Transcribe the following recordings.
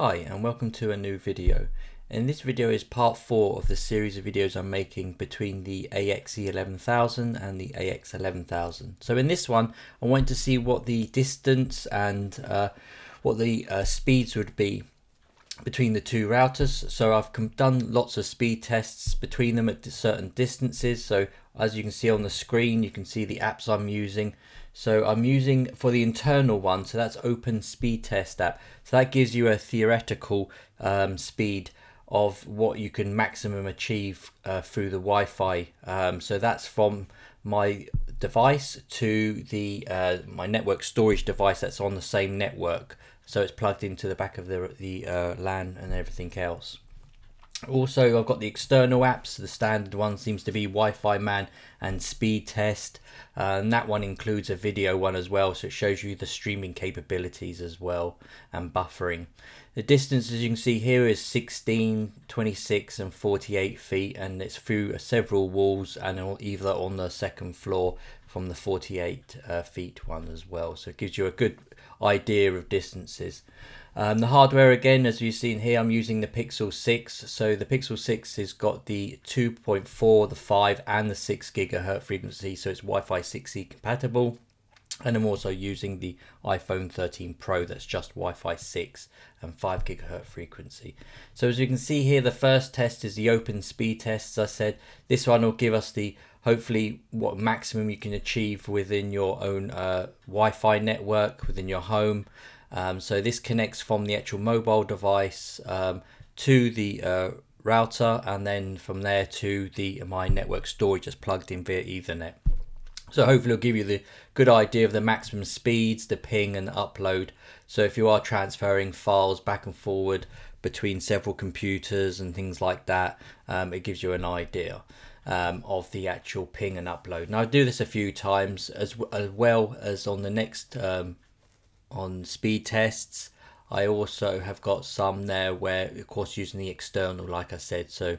Hi and welcome to a new video. And this video is part 4 of the series of videos I'm making between the AXE11000 and the AX11000. So in this one I wanted to see what the distance and what the speeds would be between the two routers. So I've done lots of speed tests between them at certain distances. So as you can see on the screen, you can see the apps I'm using. So I'm using for the internal one, so that's Open Speed Test app. So that gives you a theoretical speed of what you can maximum achieve through the Wi-Fi. So that's from my device to the my network storage device that's on the same network. So it's plugged into the back of the LAN and everything else. Also, I've got the external apps. The standard one seems to be Wi-Fi Man and Speed Test, and that one includes a video one as well, so it shows you the streaming capabilities as well and buffering. The distance, as you can see here, is 16, 26 and 48 feet, and it's through several walls and either on the second floor from the 48 feet one as well, so it gives you a good idea of distances. The hardware, again, as you've seen here, I'm using the Pixel 6. So the Pixel 6 has got the 2.4, the 5 and the 6 gigahertz frequency, so it's Wi-Fi 6E compatible. And I'm also using the iPhone 13 Pro that's just Wi-Fi 6 and 5 gigahertz frequency. So as you can see here, the first test is the open speed test. As I said, this one will give us the hopefully what maximum you can achieve within your own Wi-Fi network within your home. So this connects from the actual mobile device to the router, and then from there to my network storage that's plugged in via Ethernet. So hopefully it'll give you the good idea of the maximum speeds, the ping and upload. So if you are transferring files back and forward between several computers and things like that, it gives you an idea of the actual ping and upload. Now I do this a few times as well as on the next on speed tests. I also have got some there where, of course, using the external, like I said. So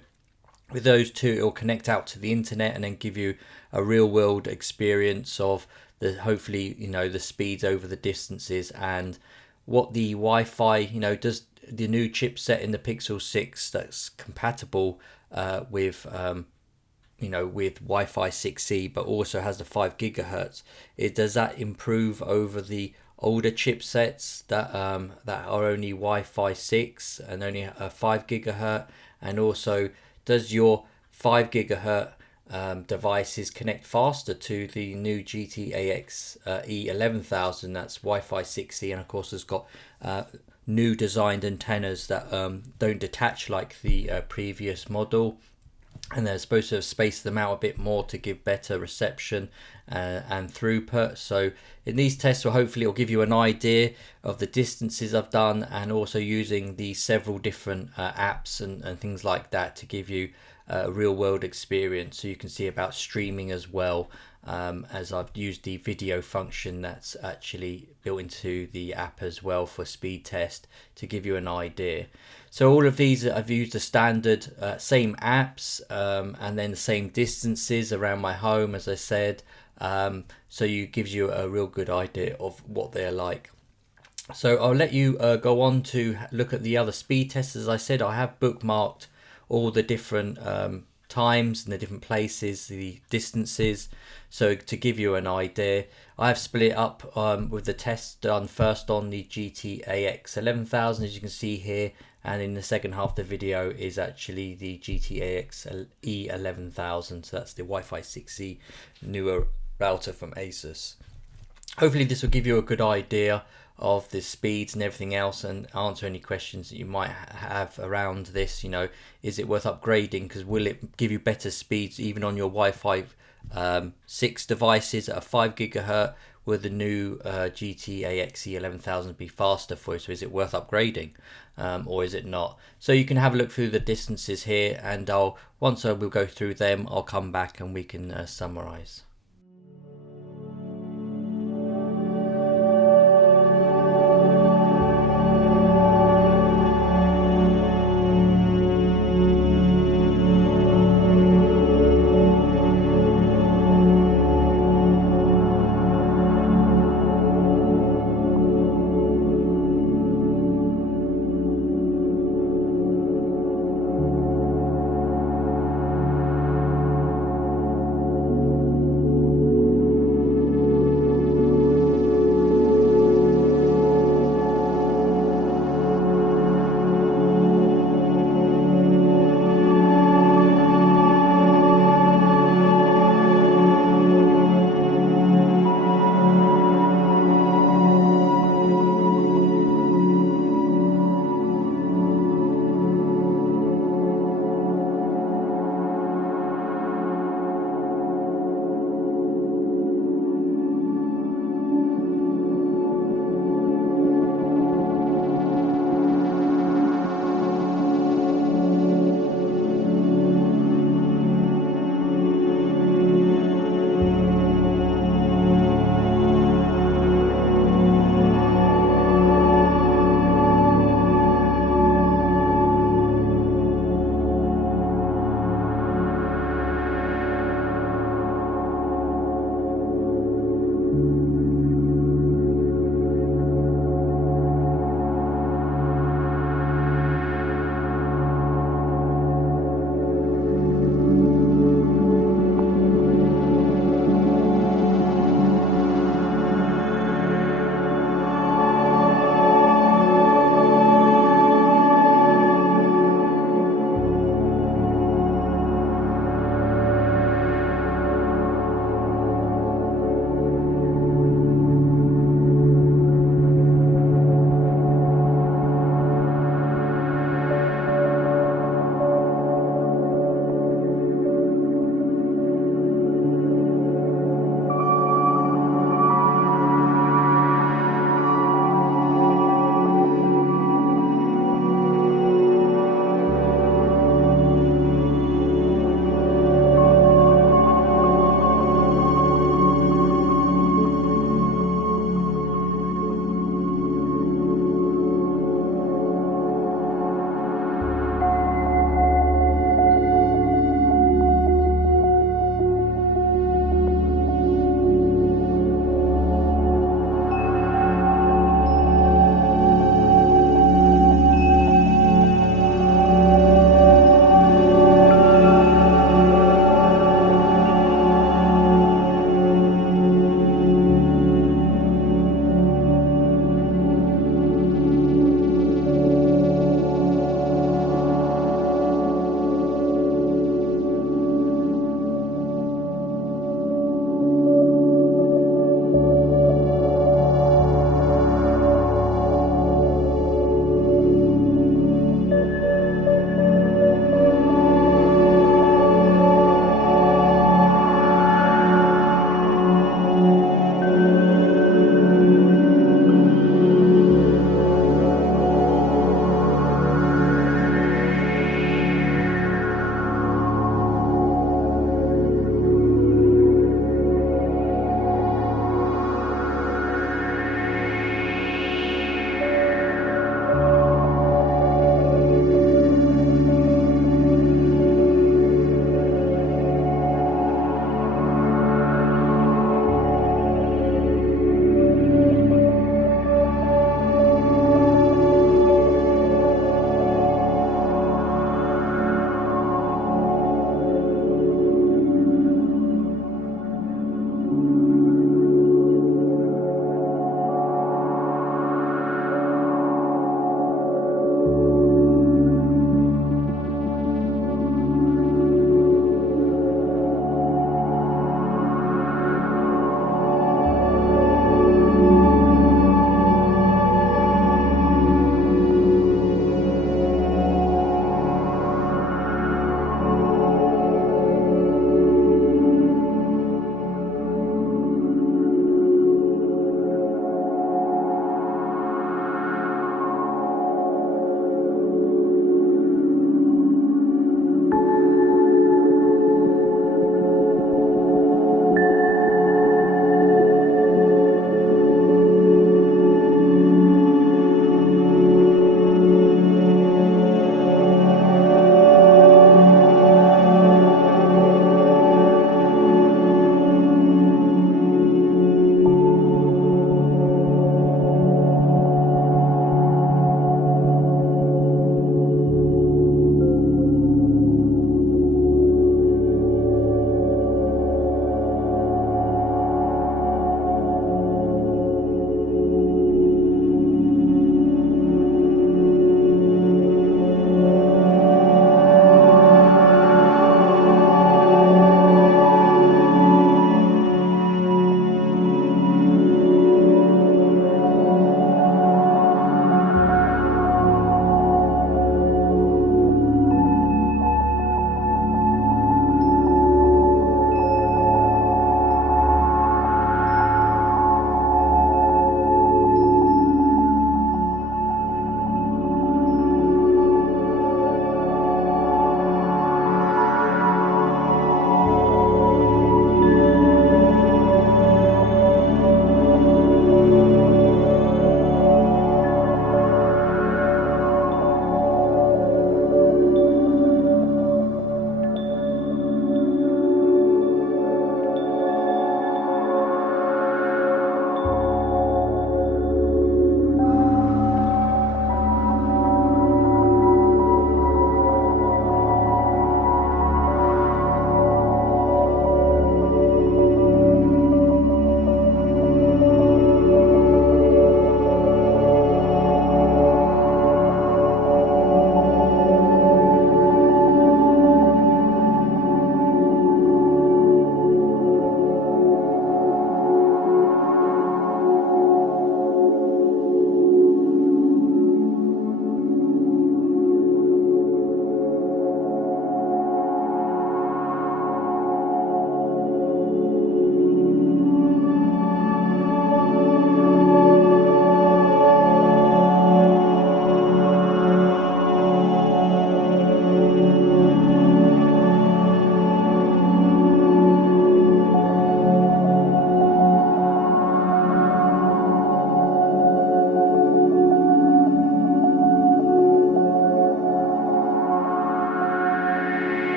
with those two, it will connect out to the internet and then give you a real world experience of the, hopefully, the speeds over the distances and what the Wi-Fi, does the new chipset in the Pixel 6 that's compatible with with Wi-Fi 6E, but also has the 5 gigahertz. Does that improve over the older chipsets that are only Wi-Fi 6 and only 5 gigahertz? And also, does your 5 gigahertz devices connect faster to the new GT-AXE11000 that's Wi-Fi 6E, and of course has got new designed antennas that don't detach like the previous model, and they're supposed to have spaced them out a bit more to give better reception and throughput. So in these tests, hopefully it'll give you an idea of the distances I've done, and also using the several different apps and things like that to give you a real world experience. So you can see about streaming as well, as I've used the video function that's actually built into the app as well for speed test to give you an idea. So all of these, I've used the standard same apps and then the same distances around my home, as I said. So it gives you a real good idea of what they're like. So I'll let you go on to look at the other speed tests. As I said, I have bookmarked all the different times and the different places, the distances, so to give you an idea. I have split it up with the test done first on the GT-AX11000, as you can see here, and in the second half of the video is actually the GT-AXE11000, so that's the Wi-Fi 6E newer router from Asus. Hopefully this will give you a good idea of the speeds and everything else, and answer any questions that you might have around this. Is it worth upgrading? Because will it give you better speeds even on your Wi-Fi 6 devices at a 5 gigahertz? Will the new GT-AXE11000 be faster for you? So is it worth upgrading, or is it not? So you can have a look through the distances here, and once we'll go through them, I'll come back and we can summarize.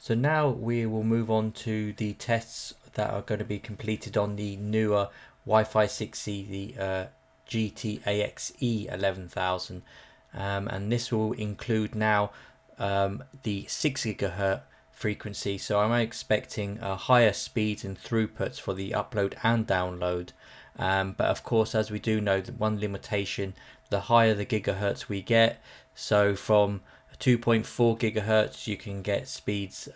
So now we will move on to the tests that are going to be completed on the newer Wi-Fi 6E, the GT-AXE11000, and this will include now the 6 GHz frequency. So I'm expecting higher speeds and throughputs for the upload and download. But of course, as we do know, the one limitation, the higher the gigahertz we get, so from 2.4 gigahertz you can get speeds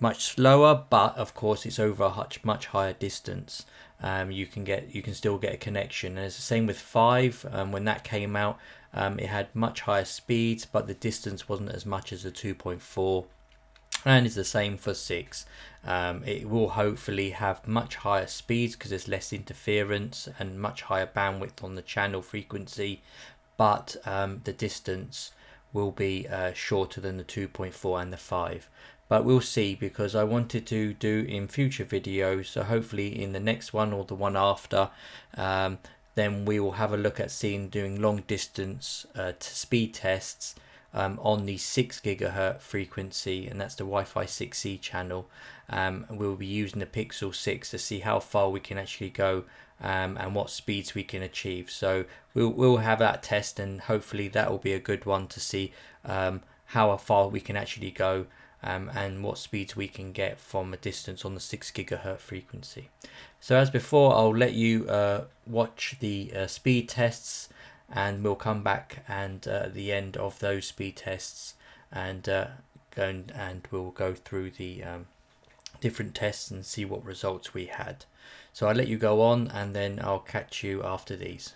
much slower, but of course it's over a much higher distance. You can still get a connection, and it's the same with 5. When that came out, it had much higher speeds, but the distance wasn't as much as the 2.4. And it's the same for 6. It will hopefully have much higher speeds because there's less interference and much higher bandwidth on the channel frequency, but the distance will be shorter than the 2.4 and the 5. But we'll see, because I wanted to do in future videos, so hopefully in the next one or the one after, then we will have a look at doing long distance speed tests on the 6 GHz frequency, and that's the Wi-Fi 6E channel. We'll be using the Pixel 6 to see how far we can actually go and what speeds we can achieve. So we'll have that test, and hopefully that will be a good one to see how far we can actually go and what speeds we can get from a distance on the 6 GHz frequency. So as before, I'll let you watch the speed tests, and we'll come back and at the end of those speed tests and we'll go through the different tests and see what results we had. So I'll let you go on, and then I'll catch you after these.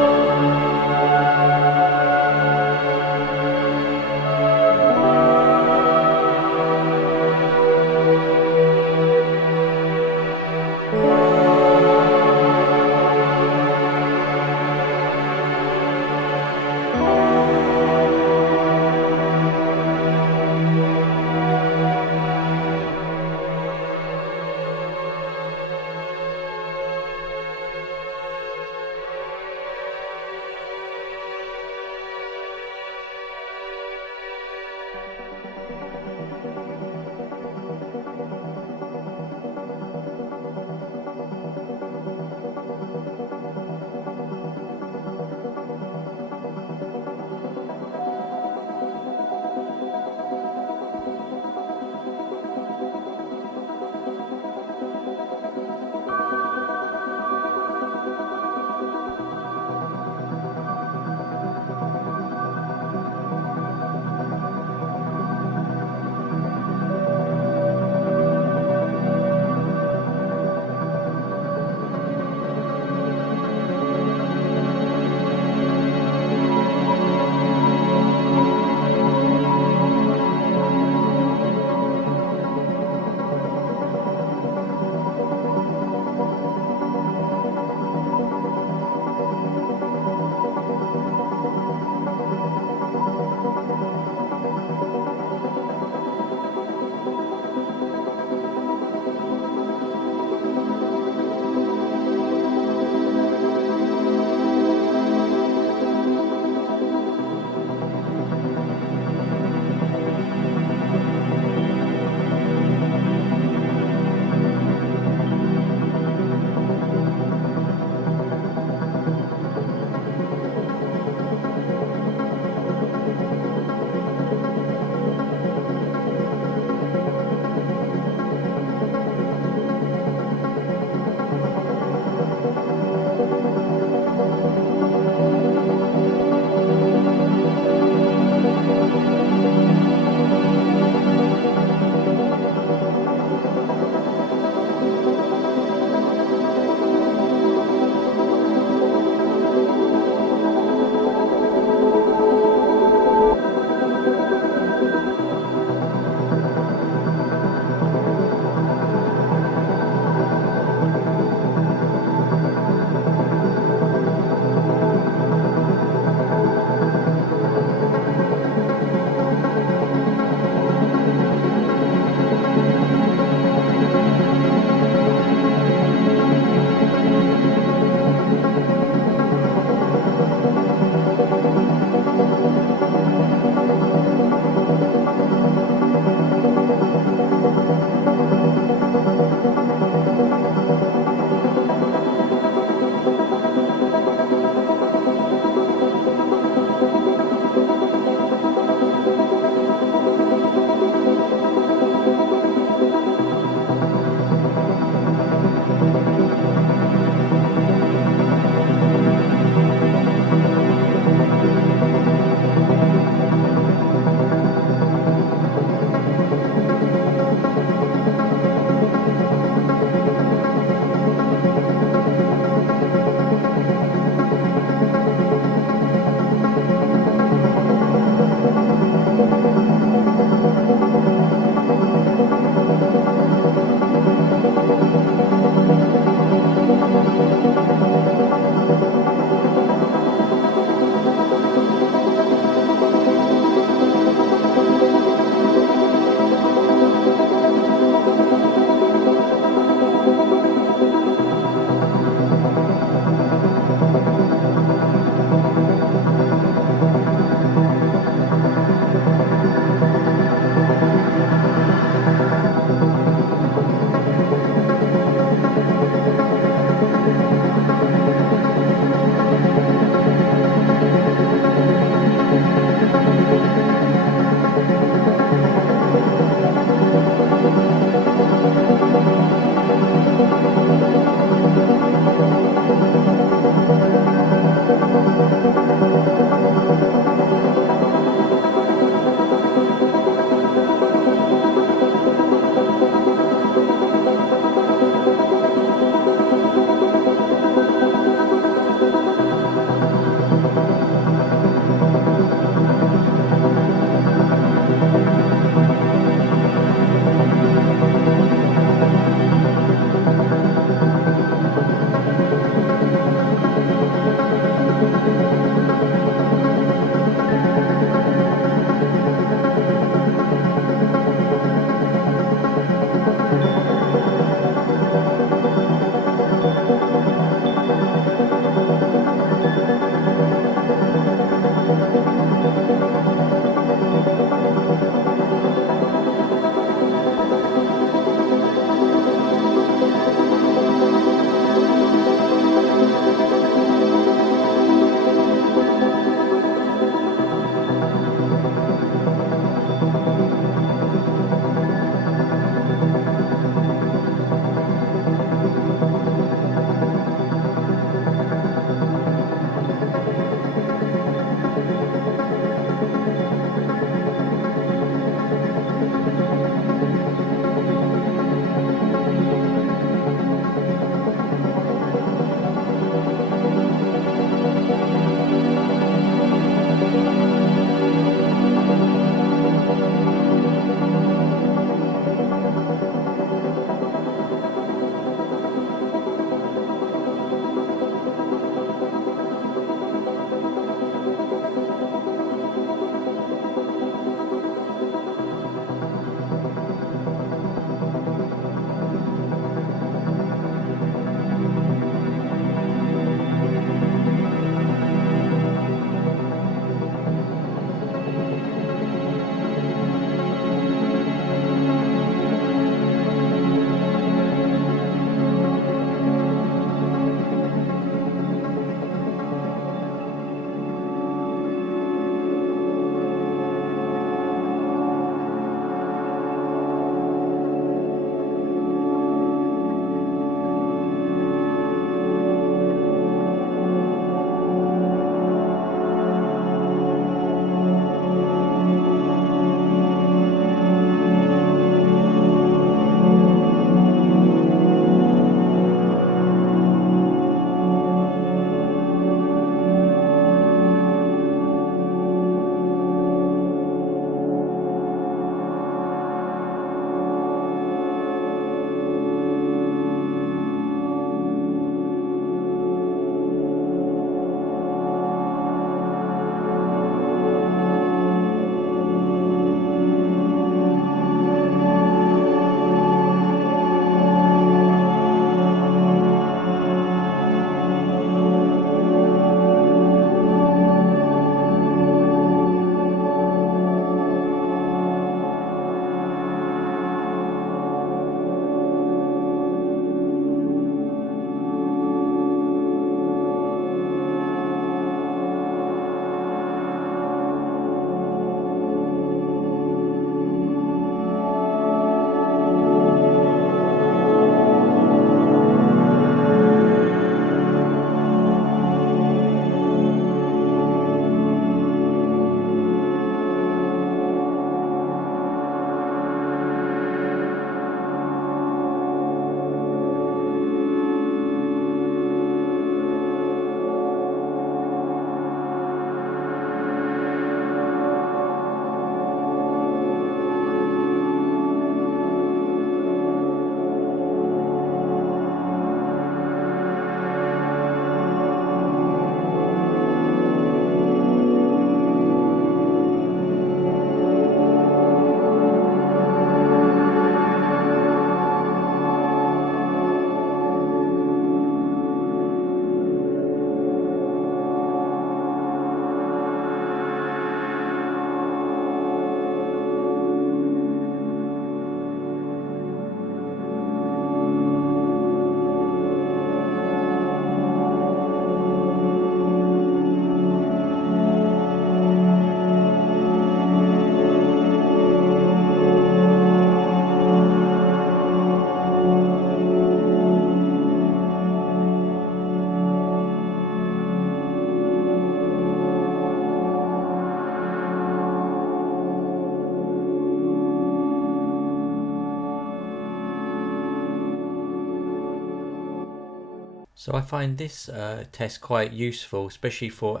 So I find this test quite useful, especially for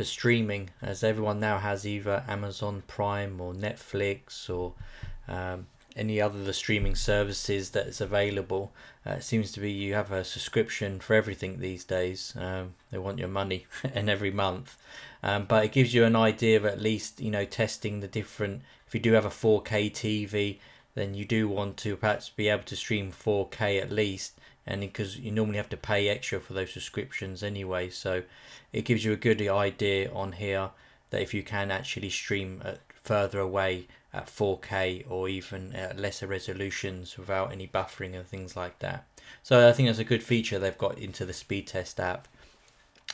streaming, as everyone now has either Amazon Prime or Netflix or any other the streaming services that is available. It seems to be you have a subscription for everything these days. They want your money and every month, but it gives you an idea of at least testing the different. If you do have a 4K TV, then you do want to perhaps be able to stream 4K at least, and because you normally have to pay extra for those subscriptions anyway, so it gives you a good idea on here that if you can actually stream further away at 4K or even at lesser resolutions without any buffering and things like that. So I think that's a good feature they've got into the speed test app.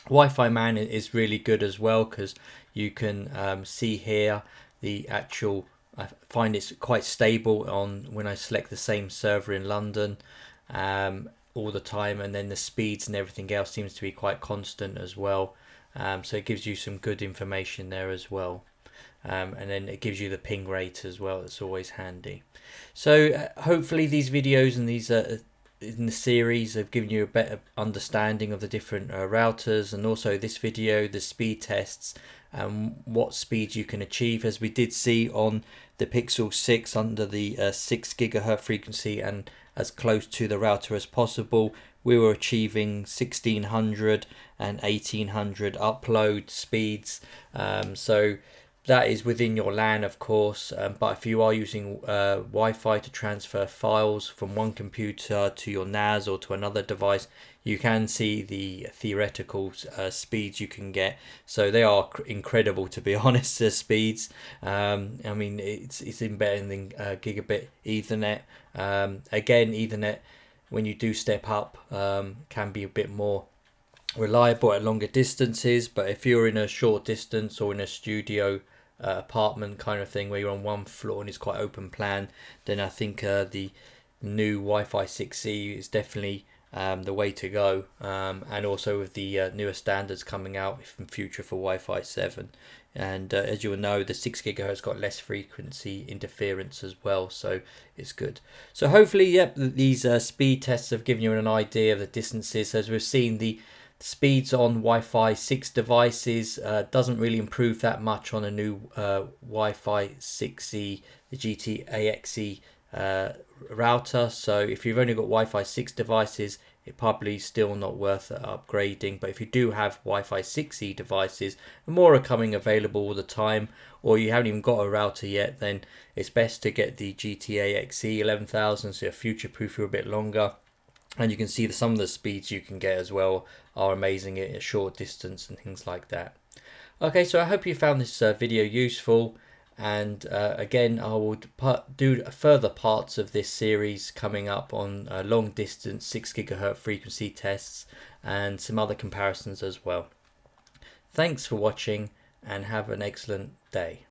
Wi-Fi Man is really good as well, because you can see here the actual. I find it's quite stable on when I select the same server in London all the time, and then the speeds and everything else seems to be quite constant as well. So it gives you some good information there as well. And then it gives you the ping rate as well. It's always handy. So hopefully these videos and these in the series have given you a better understanding of the different routers, and also this video, the speed tests and what speeds you can achieve, as we did see on the Pixel 6 under the 6 GHz frequency and as close to the router as possible. We were achieving 1600 and 1800 upload speeds. So that is within your LAN, of course, but if you are using Wi-Fi to transfer files from one computer to your NAS or to another device, you can see the theoretical speeds you can get. So they are incredible, to be honest, the speeds. I mean, it's even better than gigabit Ethernet. Again, Ethernet, when you do step up, can be a bit more reliable at longer distances, but if you're in a short distance or in a studio apartment kind of thing where you're on one floor and it's quite open plan, then I think the new Wi-Fi 6E is definitely the way to go, and also with the newer standards coming out in future for Wi-Fi 7, and as you will know, the 6 GHz got less frequency interference as well, so it's good. So hopefully, yep, these speed tests have given you an idea of the distances. As we've seen, the speeds on Wi-Fi 6 devices doesn't really improve that much on a new Wi-Fi 6E, the GT-AXE router. So if you've only got Wi-Fi 6 devices, it probably still not worth upgrading. But if you do have Wi-Fi 6E devices, and more are coming available all the time, or you haven't even got a router yet, then it's best to get the GT-AXE11000, so future-proof for a bit longer. And you can see some of the speeds you can get as well are amazing at a short distance and things like that. Okay, so I hope you found this video useful. And again, I will do further parts of this series coming up on long distance 6 GHz frequency tests and some other comparisons as well. Thanks for watching and have an excellent day.